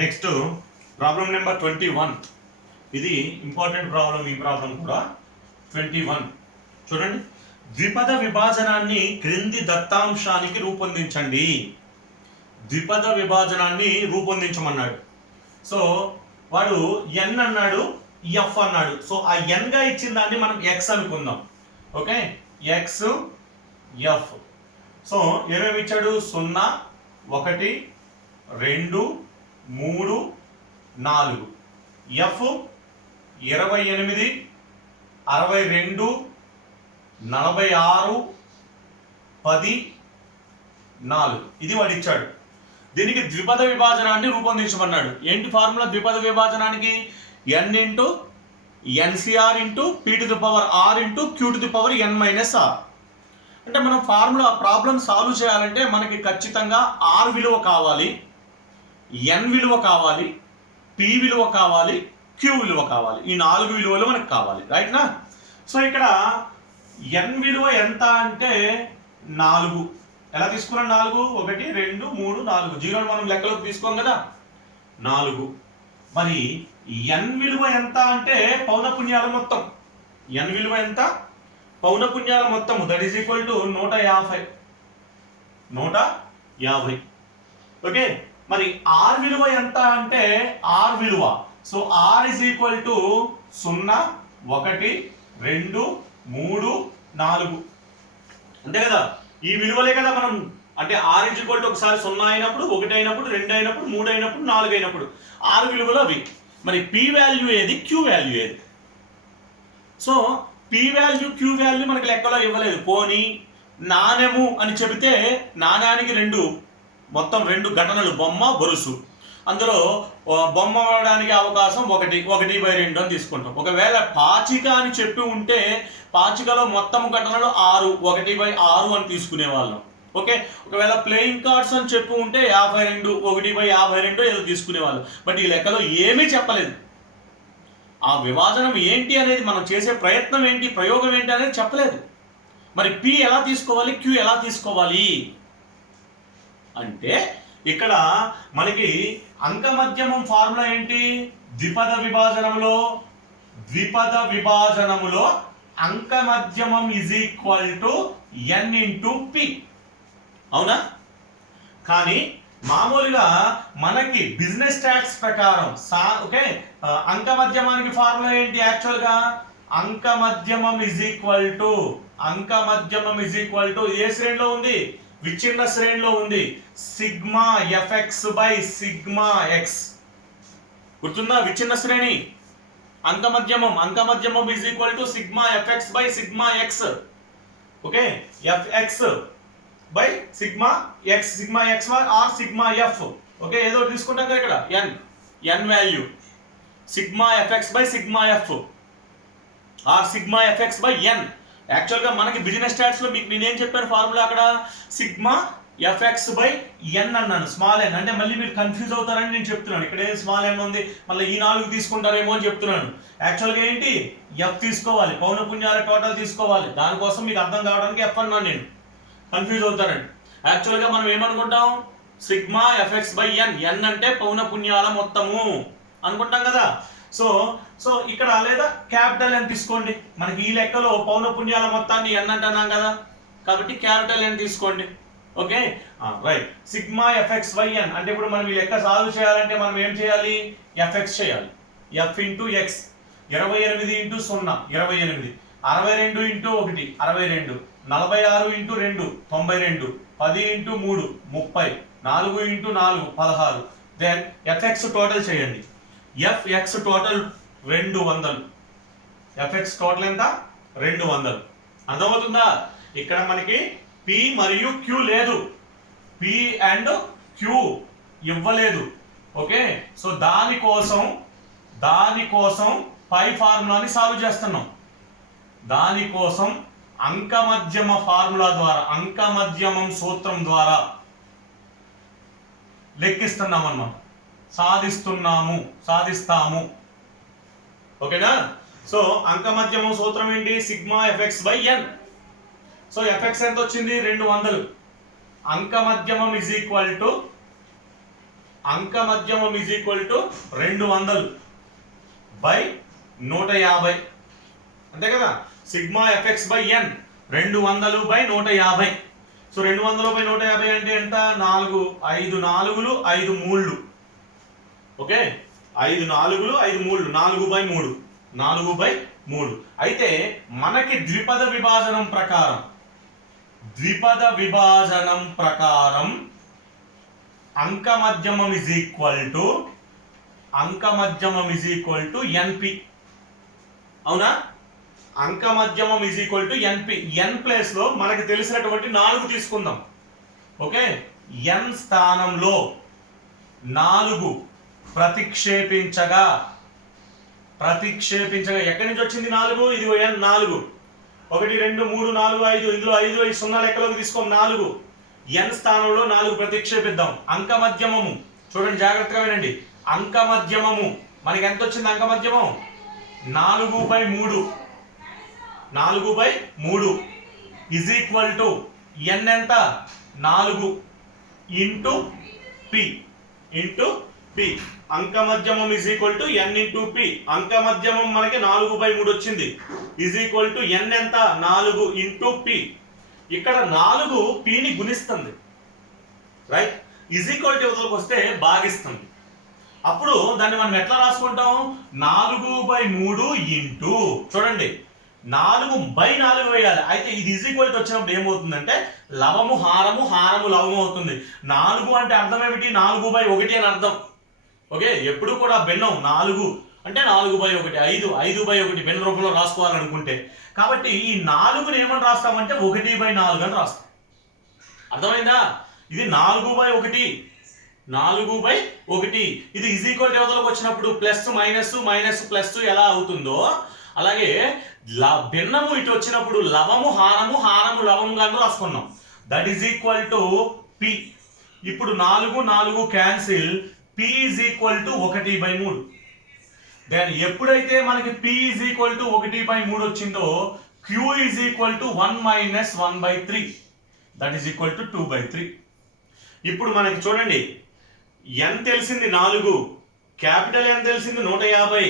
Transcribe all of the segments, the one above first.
Next problem number 21. ఇది important problem. ఈ problem కూడా 21 చూడండి. ద్విపద విభాజనాన్ని క్రింది దత్తాంశానికి రూపొందించండి. ద్విపద విభాజనాన్ని రూపొందించమన్నాడు. సో వాడు ఎన్ అన్నాడు, ఎఫ్ అన్నాడు. సో ఆ ఎన్ గా ఇచ్చిన దాన్ని మనం ఎక్స్ అనుకుందాం. Okay, X F. సో ఏమేమి ఇచ్చాడు? 0 1 2 3 4. ఎఫ్ 28 62 46 10 4. ఇది వాడు ఇచ్చాడు. దీనికి ద్విపద విభాజనాన్ని రూపొందించమన్నాడు. ఏంటి ఫార్ములా ద్విపద విభాజనానికి? n into nCr into p to the power r into q to the power n minus r. అంటే మనం ఫార్ములా ప్రాబ్లం సాల్వ్ చేయాలంటే మనకి ఖచ్చితంగా ఆర్ విలువ కావాలి, ఎన్ విలువ కావాలి, పి విలువ కావాలి, క్యూ విలువ కావాలి. ఈ 4 విలువలు మనకు కావాలి, రైట్నా? సో ఇక్కడ ఎన్ విలువ ఎంత అంటే 4. ఎలా తీసుకున్నాం? 4 1 2 3 4 జీరోలు మనం లెక్కలోకి తీసుకోం కదా, 4. మరి ఎన్ విలువ ఎంత అంటే పౌనపున్యాల మొత్తం. ఎన్ విలువ ఎంత? పౌనపున్యాల మొత్తం. That is equal to 150. Okay, మరి ఆర్ విలువ ఎంత అంటే ఆర్ విలువ, so R is equal to 0 1 2 3 4. అంతే కదా, ఈ విలువలే కదా మనం. అంటే ఆర్ ఇజ్ ఈక్వల్ టు ఒకసారి 0 అయినప్పుడు, 1 అయినప్పుడు, 2 అయినప్పుడు, 3 అయినప్పుడు, 4 అయినప్పుడు 6 విలువలు అవి. మరి పి వాల్యూ ఏది, క్యూ వాల్యూ ఏది? So P value, Q value మనకి లెక్కలో ఇవ్వలేదు. పోనీ నాణెము అని చెబితే నాణ్యానికి మొత్తం 2 ఘటనలు, బొమ్మ బొరుసు. అందులో బొమ్మ అవడానికి అవకాశం 1/2 అని తీసుకుంటాం. ఒకవేళ పాచిక అని చెప్పి ఉంటే పాచికలో మొత్తం ఘటనలు 6, 1/6 అని తీసుకునే వాళ్ళం. ఓకే, ఒకవేళ ప్లేయింగ్ కార్డ్స్ అని చెప్పి ఉంటే 52, 1/52 ఏదో తీసుకునేవాళ్ళు. బట్ ఈ లెక్కలో ఏమీ చెప్పలేదు. ఆ విభాజనం ఏంటి అనేది, మనం చేసే ప్రయత్నం ఏంటి, ప్రయోగం ఏంటి అనేది చెప్పలేదు. మరి పి ఎలా తీసుకోవాలి, క్యూ ఎలా తీసుకోవాలి అంటే ఇక్కడ మనకి అంకమధ్యమం ఫార్ములా ఏంటి? ద్విపద విభాజనములో అంకమధ్యమం is equal to n into p. అవునా? కానీ మామూలుగా మనకి బిజినెస్ స్టాట్స్ ప్రకారం ఓకే, అంకమధ్యమానికి ఫార్ములా ఏంటి? యాక్చువల్గా అంకమధ్యమం ఇజ్ ఈక్వల్ టు ఏ శ్రేణిలో ఉంది? విచ్ఛిన్న శ్రేణిలో ఉంది. Sigma f x by sigma x. గుర్తుందా? విచ్ఛిన్న శ్రేణి అంకమధ్యమం is equal to sigma f x by sigma x. Okay, f x by sigma x or sigma f. Okay, ఏదో తీసుకుంటాం కదా ఇక్కడ n value. Sigma f x by sigma f or sigma f x by n. యాక్చువల్గా మనకి బిజినెస్ స్టాట్స్ లో మీకు నేనేం చెప్పాను ఫార్ములా? అక్కడ సిగ్మా ఎఫ్ఎక్స్ బై ఎన్ అన్నాను, స్మాల్ ఎన్. అంటే మళ్ళీ మీరు కన్ఫ్యూజ్ అవుతారని నేను చెప్తున్నాను. ఇక్కడ ఏం స్మాల్ ఎన్ ఉంది, మళ్ళీ ఈ 4 తీసుకుంటారేమో అని చెప్తున్నాను. యాక్చువల్గా ఏంటి? ఎఫ్ తీసుకోవాలి, పౌనపున్యాల టోటల్ తీసుకోవాలి. దానికోసం మీకు అర్థం కావడానికి ఎఫ్ అన్నాను నేను. కన్ఫ్యూజ్ అవుతారండి. యాక్చువల్గా మనం ఏమనుకుంటాం? సిగ్మా ఎఫ్ఎక్స్ బై ఎన్ అంటే పౌనపున్యాల మొత్తము అనుకుంటాం కదా. సో ఇక్కడ లేదా క్యాపిటల్ ఎన్ తీసుకోండి. మనకి ఈ లెక్కలో పౌనపున్యాల మొత్తాన్ని ఎన్ అంటున్నాం కదా, కాబట్టి క్యాపిటల్ ఎన్ తీసుకోండి. Okay, right. Sigma f x by n అంటే ఇప్పుడు మనం ఈ లెక్క సాల్వ్ చేయాలంటే మనం ఏం చేయాలి? ఎఫ్ఎక్స్ చేయాలి. F into x. 28 into 0 28, 62 into 1 62, 46 into 2 92, 10 into 3 30, 4 into 4 16. Then f x total చేయండి. F x total 200. ఎఫ్ఎక్స్ టోటల్ ఎంత? 200. అర్థమవుతుందా? ఇక్కడ మనకి పి మరియు క్యూ లేదు, పి అండ్ క్యూ ఇవ్వలేదు. ఓకే, సో దానికోసం పై ఫార్ములాని సాల్వ్ చేస్తున్నాం. దానికోసం అంకమధ్యమ ఫార్ములా ద్వారా, అంకమధ్యమం సూత్రం ద్వారా లెక్కిస్తున్నాం అన్నమాట. సాధిస్తాము. ఓకేనా? సో అంకమధ్యమం సూత్రం ఏంటి? Sigma f x by n. So f x ఎంత వచ్చింది? 200. అంకమధ్యమం ఇజ్ ఈక్వల్ టు అంక మధ్యమం ఈజ్ ఈక్వల్ టు 200 బై 150 అంతే కదా. Sigma f x by n 200 by 150. So 200 by 150 అంటే ఎంత? 4 5 4లు 5 3లు. ఓకే 5 4లు 5 3లు 4 బై 3 4 బై 3. అయితే మనకి ద్విపద విభాజనం ప్రకారం అంక మధ్యమం ఇజ్ ఈక్వల్ టు ఎన్పి. అవునా? అంక మధ్యమం is equal to n p. N place లో మనకి తెలిసినటువంటి 4 తీసుకుందాం. ఓకే ఎన్ స్థానంలో 4 ప్రతిక్షేపించగా ఎక్కడి నుంచి వచ్చింది 4? ఇది ఎన్ 4 1 2 3 4 5 ఇందులో 5 0 లెక్కలోకి తీసుకోం. 4 ఎన్ స్థానంలో 4 ప్రతిక్షేపిద్దాం. అంక మధ్యమము చూడండి, జాగ్రత్తగా వినండి. అంక మధ్యమము మనకి ఎంత వచ్చింది? అంక మధ్యమం 4/3 ఇజ్ ఈక్వల్ టు ఎన్ ఎంత? 4 ఇంటూ పి. అంక మధ్యమం is equal to n into p. అంక మధ్యమం మనకి 4/3 వచ్చింది ఇజ్ ఈక్వల్ టు ఎన్ ఎంత? 4 ఇంటూ పి. ఇక్కడ 4 పిని గుణిస్తుంది, రైట్? ఇజ్ ఈక్వల్ టు యువతలకు వస్తే భాగిస్తుంది. అప్పుడు దాన్ని మనం ఎట్లా రాసుకుంటాం? 4/3 ఇంటూ చూడండి 4/4 వేయాలి. అయితే ఇది ఈజ్ ఈక్వల్ టు వచ్చినప్పుడు ఏమవుతుందంటే లవము హారము లవము అవుతుంది. 4 అంటే అర్థం ఏమిటి? 4/1 అని అర్థం. ఓకే ఎప్పుడు కూడా భిన్నం 4 అంటే 4/1, 5/1 భిన్న రూపంలో రాసుకోవాలనుకుంటే. కాబట్టి ఈ 4ని ఏమని రాస్తామంటే 1/4 అని రాస్తాం. అర్థమైందా? ఇది 4/1. ఇది ఈజ్ ఈక్వల్ టు యువతలకు వచ్చినప్పుడు ప్లస్ మైనస్ ప్లస్ ఎలా అవుతుందో అలాగే భిన్నము ఇటు వచ్చినప్పుడు లవము హారము లవంగాను రాసుకున్నాం. That is equal to P. ఇప్పుడు 4 cancel. P is equal to 1/3. Then ఎప్పుడైతే మనకి పి ఈజ్ ఈక్వల్ టు 1/3 వచ్చిందో Q is equal to 1 minus 1/3. That is equal to 2/3. ఇప్పుడు మనకి చూడండి ఎన్ తెలిసింది 4, క్యాపిటల్ ఎన్ తెలిసింది 150,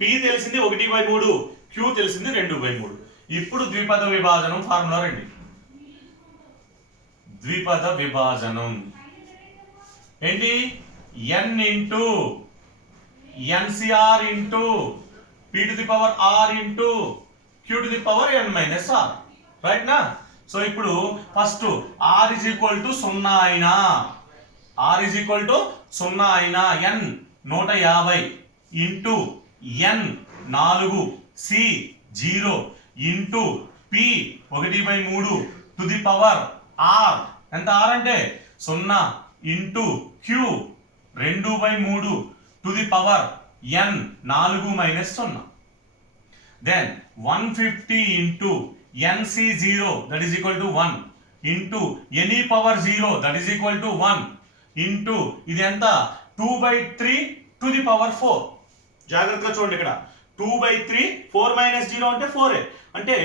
పి తెలిసింది 1/3, క్యూ తెలిసింది 2/3. ఇప్పుడు ద్విపద విభాజనం ఫార్ములా రండి. ద్విపద విభాజనం ఏంటి? N into nCr into p to the power r into q to the power n minus r, right నా? సో ఇప్పుడు first r is equal to 0 అయినా n 150 into n 4 C 0 into p 1/3 to the power r ఎంత? R అంటే 0 into q 2/3 to the power n 4 minus 0. Then 150 into nc0 that is equal to 1 into any power 0 that is equal to 1 into ఇది ఎంత? 2/3 to the power 4. జాగ్రత్తగా చూడండి, ఇక్కడ 2/3 4 minus 0 అంటే 4 అంటే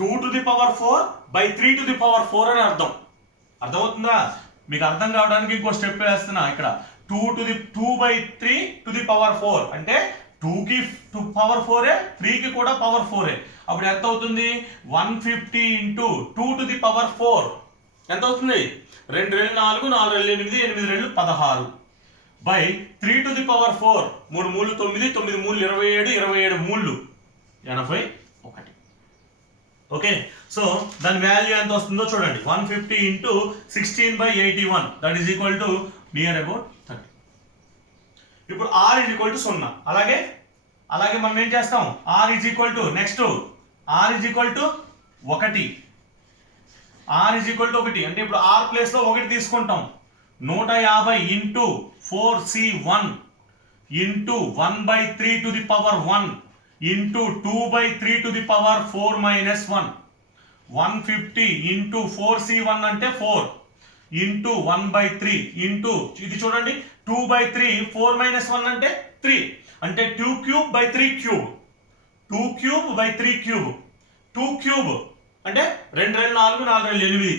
2 to the power 4 by 3 to the power 4 అని అర్థం. అర్థమవుతుందా? మీకు అర్థం కావడానికి ఇంకో స్టెప్ వేస్తున్నా. ఇక్కడ 2/3 to the power 4 అంటే 2 కి పవర్ 4 3 కి కూడా పవర్ 4. అప్పుడు ఎంత అవుతుంది? 150 ఇంటూ 2 టు ది పవర్ 4 ఎంత అవుతుంది? 2 2 4 4 8 8 2 16 by 3 to the power 4 3 3 9 9 3 27 27 3 81. Okay so దాని వాల్యూ ఎంత వస్తుందో చూడండి. 150 into 16/81 that is equal to near about 30. ఇప్పుడు ఆర్ ఈజ్ ఈక్వల్ టు 0. అలాగే మనం ఏం చేస్తాం? R is equal to next R is equal to 1. అంటే ఇప్పుడు ఆర్ ప్లేస్ లో 1 తీసుకుంటాం. 150 into 4c1 into 1/3 to the power 1 into 2/3 to the power 4 minus 1. 150 into 4c1 అంటే 4 ఇంటూ 1/3 ఇంటూ ఇది చూడండి 2/3 4 మైనస్ 1 అంటే 3 అంటే 2 cube by 3 cube 2 cube by 3 cube 2 cube అంటే 2 2 4 4 8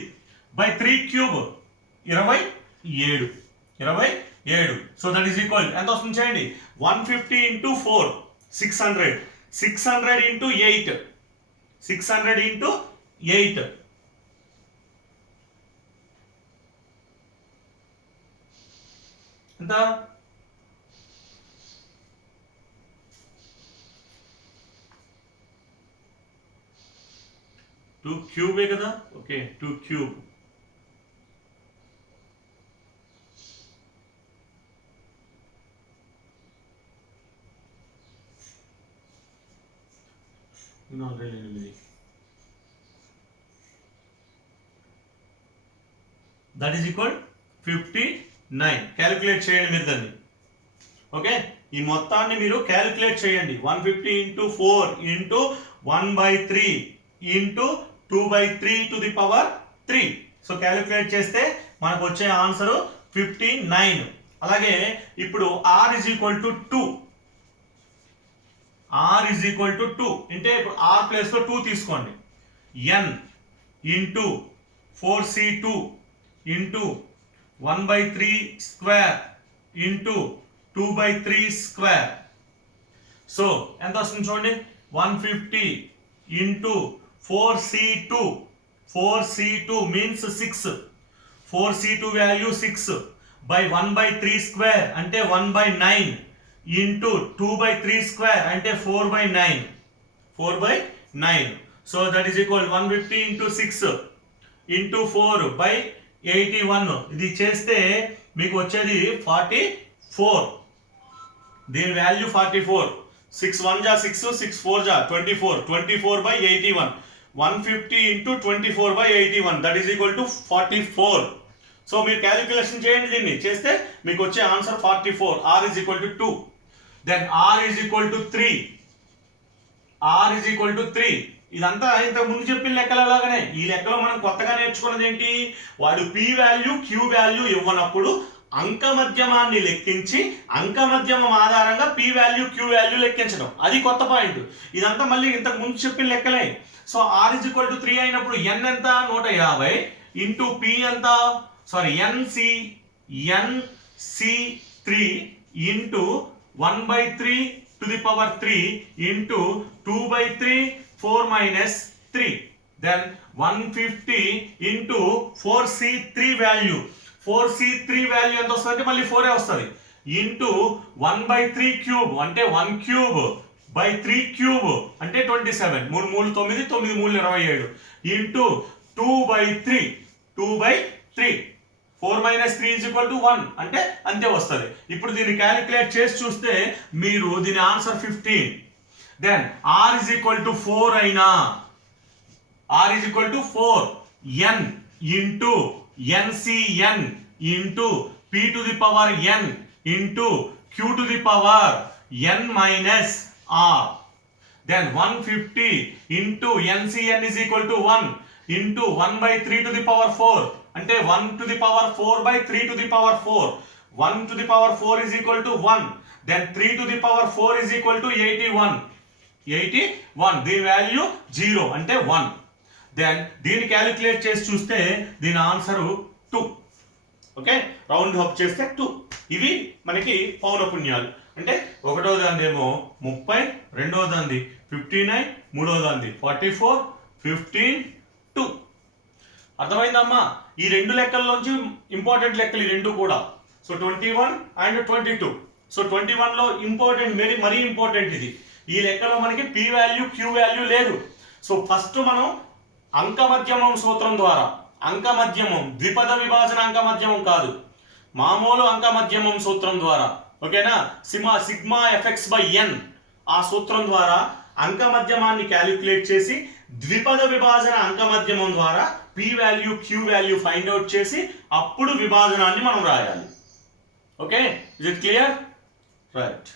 by 3 cube 27. 27. So that is equal ఎంత వస్తుంది చేయండి 150 ఇంటూ 4 600 600 ఇంటూ 8 600 ఇంటూ 8 ఎంత 2 క్యూబే కదా okay 2 cube that is equal 59 calculate చేయండి మీరు దాన్ని ఓకే ఈ మొత్తాన్ని మీరు క్యాలిక్యులేట్ చేయండి 150 into 4 into 1/3 into 2/3 to the power 3 so calculate చేస్తే మనకు వచ్చే ఆన్సర్ 59 అలాగే ఇప్పుడు r is equal to 2 r is equal to 2 అంటే ఇప్పుడు r ప్లేస్ లో 2 తీసుకోండి n into 4c2 into 1/3 square into 2/3 square so ఎంత వస్తుంది చూడండి 150 into 4c2 means 6 4c2 value 6 by 1/3 square అంటే 1/9 ఇంటూ 2/3 స్క్వేర్ అంటే 4/9 so that is equal 150 into 6 into 4 by 81 ఇది చేస్తే మీకు వచ్చేది 44 దీని వాల్యూ 44 6 1 जा 6 6 4 जा 24 by 81 150 into 24 by 81 that is equal to 44 so మీరు క్యాలిక్యులేషన్ చేయండి దీన్ని చేస్తే మీకు వచ్చే answer 44 r is equal to 2 then r is equal to 3 ఇదంతా ఇంతకు ముందు చెప్పిన లెక్కలలాగానే ఈ లెక్కలో మనం కొత్తగా నేర్చుకున్నది ఏంటి వాడు p వాల్యూ q వాల్యూ ఇవ్వనప్పుడు అంక మధ్యమాన్ని లెక్కించి అంక మధ్యమం ఆధారంగా p వాల్యూ q వాల్యూ లెక్కించడం అది కొత్త పాయింట్ ఇదంతా మళ్ళీ ఇంతకు ముందు చెప్పిన లెక్కలే so r is equal to 3 అయినప్పుడు n ఎంత 150 ఇంటూ p ఎంత sorry nc3 into 1/3 to the power 3 into 2/3 4 minus 3 then 150 into 4c3 value 4c3 value ఎంత వస్తుంది అంటే మళ్ళీ 4 వస్తుంది ఇంటూ 1/3 క్యూబ్ అంటే 1 క్యూబ్ బై 3 క్యూబ్ అంటే 27 3 3 9 9 3 27 into 2/3 4 minus 3 is equal to 1 అంటే అంతే వస్తుంది ఇప్పుడు దీన్ని క్యాలిక్యులేట్ చేసి చూస్తే మీరు దీని answer 15 then r is equal to 4 అయినా r is equal to 4 n into ncn into p to the power n into q to the power n minus r then 150 into ncn is equal to 1 into 1/3 to the power 4 అంటే 1 to the power 4 by 3 to the power 4 1 to the power 4 is equal to 1 then 3 to the power 4 is equal to 81 దీని value 0 అంటే 1 then దీన్ని calculate చేసి చూస్తే దీని answer 2 okay round up చేస్తే 2 ఇవి మనకి పౌనపున్యాలు అంటే ఒకటో దానిదేమో 30 రెండో దానిది 59 మూడో దానిది 44 15 2 అర్థమైందమ్మా ఈ రెండు లెక్కల్లోంచి ఇంపార్టెంట్ లెక్కలు ఈ రెండు కూడా సో 21 అండ్ 22 సో 21 లో ఇంపార్టెంట్ మరీ ఇంపార్టెంట్ ఇది ఈ లెక్కలో మనకి p వాల్యూ q వాల్యూ లేదు సో ఫస్ట్ మనం అంక మధ్యమం సూత్రం ద్వారా అంక మధ్యమం ద్విపద విభాజన అంక మధ్యమం కాదు మామూలు అంక మధ్యమం సూత్రం ద్వారా ఓకేనా సిగ్మా fx/n ఆ సూత్రం ద్వారా అంక మధ్యమాన్ని క్యాలిక్యులేట్ చేసి ద్విపద విభాజన అంక మధ్యమం ద్వారా p value q value find out చేసి అప్పుడు విభాజనాన్ని మనం రాయాలి okay is it clear right